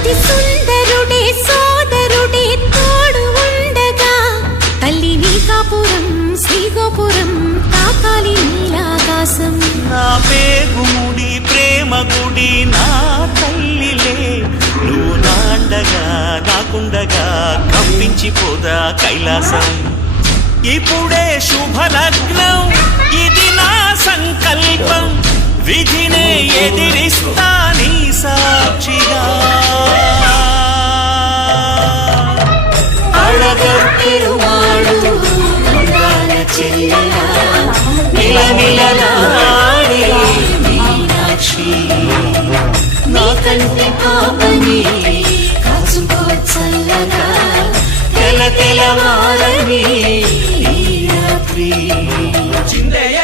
అతి సుందరుడే సోదరుడే తోడు ఉండగా తల్లిని కాపురం శ్రీగోపురం తాకాలి నీలాకాశం. నా పేగుముడి ప్రేమ గుడి నా తల్లిలే, నువ్వు నాండగా నాకుండగా కంపించిపోదా కైలాసం. ఇప్పుడే శుభలగ్నం ఇది నా సంకల్పం, విధినే ఎదిరిస్తా నీ సాక్షిగా. అళగర్పెరుమాళు అందాల చెల్లెల నిలనిలలాడే మీనాక్షి, నీ కంటి పాపని కాచుకో చల్లగా తెల తెలవారని ఈ రాత్రి. చిందయ్య